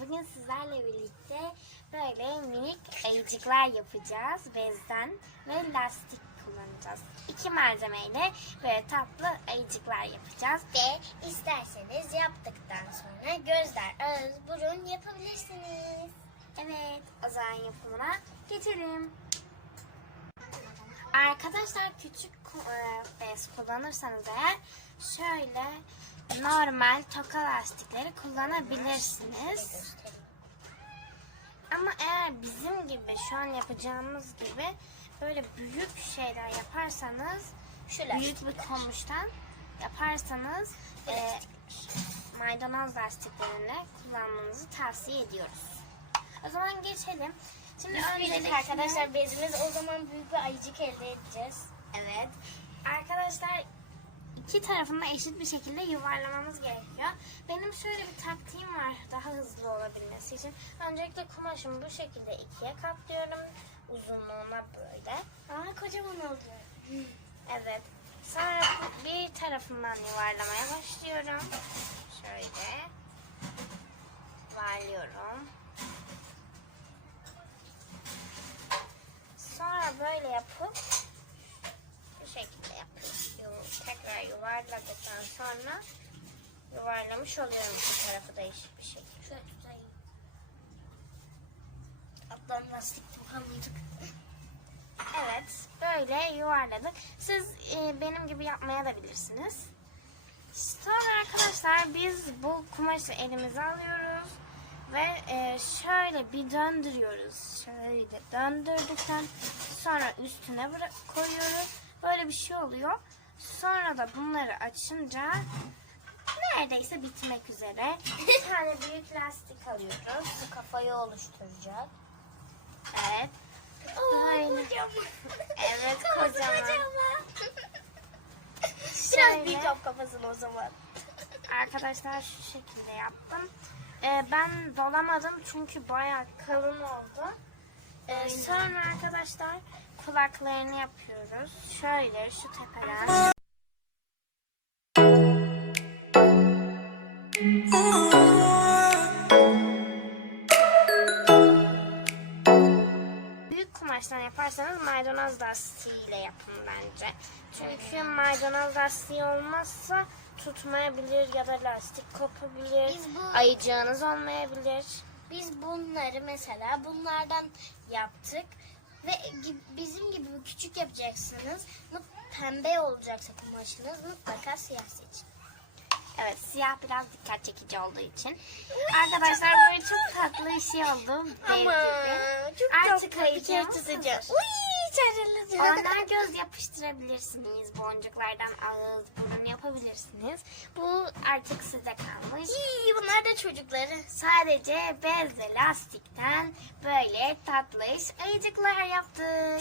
bugün sizlerle birlikte böyle minik ayıcıklar yapacağız bezden ve lastik kullanacağız. İki malzemeyle böyle tatlı ayıcıklar yapacağız. Ve isterseniz yaptıktan sonra gözler, ağız, burun yapabilirsiniz. Evet, o zaman yapımına geçelim. Arkadaşlar küçük bez kullanırsanız eğer şöyle normal toka lastikleri kullanabilirsiniz. Ama eğer bizim gibi şu an yapacağımız gibi böyle büyük şeyler yaparsanız Şu büyük bir komuştan yaparsanız e, maydanoz lastiklerini kullanmanızı tavsiye ediyoruz. O zaman geçelim. Şimdi öncelikle- arkadaşlar bezimiz o zaman büyük bir ayıcık elde edeceğiz. Evet. Arkadaşlar iki tarafında eşit bir şekilde yuvarlamamız gerekiyor. Benim şöyle bir taktiğim var daha hızlı olabilmesi için. Öncelikle kumaşımı bu şekilde ikiye katlıyorum. Uzunluğuna böyle. Aa kocaman oldu. Evet. Sonra bir tarafından yuvarlamaya başlıyorum. Şöyle. Yuvarlıyorum. Sonra böyle yapıp bu şekilde yapıyorum. Tekrar yuvarladıktan sonra yuvarlamış oluyorum bu tarafı değişik bir şekilde. Şöyle tutayım. Atlan lastik kalmayacak. Evet, böyle yuvarladık. Siz e, benim gibi yapmaya da bilirsiniz. Sonra arkadaşlar biz bu kumaşı elimize alıyoruz ve e, şöyle bir döndürüyoruz. Şöyle döndürdükten sonra üstüne koyuyoruz. Böyle bir şey oluyor. Sonra da bunları açınca neredeyse bitmek üzere. Bir tane büyük lastik alıyoruz. Bu kafayı oluşturacak. Evet. Böyle. Evet kocaman. Biraz Şöyle. büyük yap kafasını o zaman. Arkadaşlar şu şekilde yaptım. Ee, ben dolamadım çünkü bayağı kalın oldu. Ee, sonra arkadaşlar kulaklarını yapıyoruz. Şöyle şu tepeden. Büyük kumaştan yaparsanız maydanoz lastiğiyle yapın bence. Çünkü maydanoz lastiği olmazsa tutmayabilir ya da lastik kopabilir. Biz bu- Ayıcığınız olmayabilir. Biz bunları mesela bunlardan yaptık ve bizim gibi küçük yapacaksınız. Pembe olacaksa kumaşınız mutlaka siyah seçin. Evet siyah biraz dikkat çekici olduğu için. Arkadaşlar böyle çok tatlı bir şey oldu. Gibi. çok Artık tatlı bir ayıcığımız kere tutacağım. Çarırlı. Onlar göz yapıştırabilirsiniz. Boncuklardan ağız, burun yapabilirsiniz. Bu artık size kalmış. İyi, bunlar da çocukları. Sadece bez ve lastikten böyle tatlış ayıcıklar yaptık.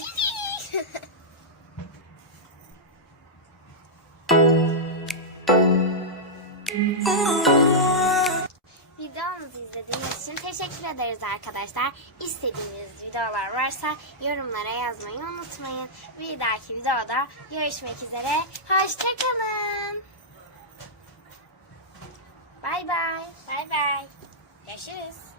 ederiz arkadaşlar. İstediğiniz videolar varsa yorumlara yazmayı unutmayın. Bir dahaki videoda görüşmek üzere. Hoşçakalın. Bay bay. Bay bay. Görüşürüz.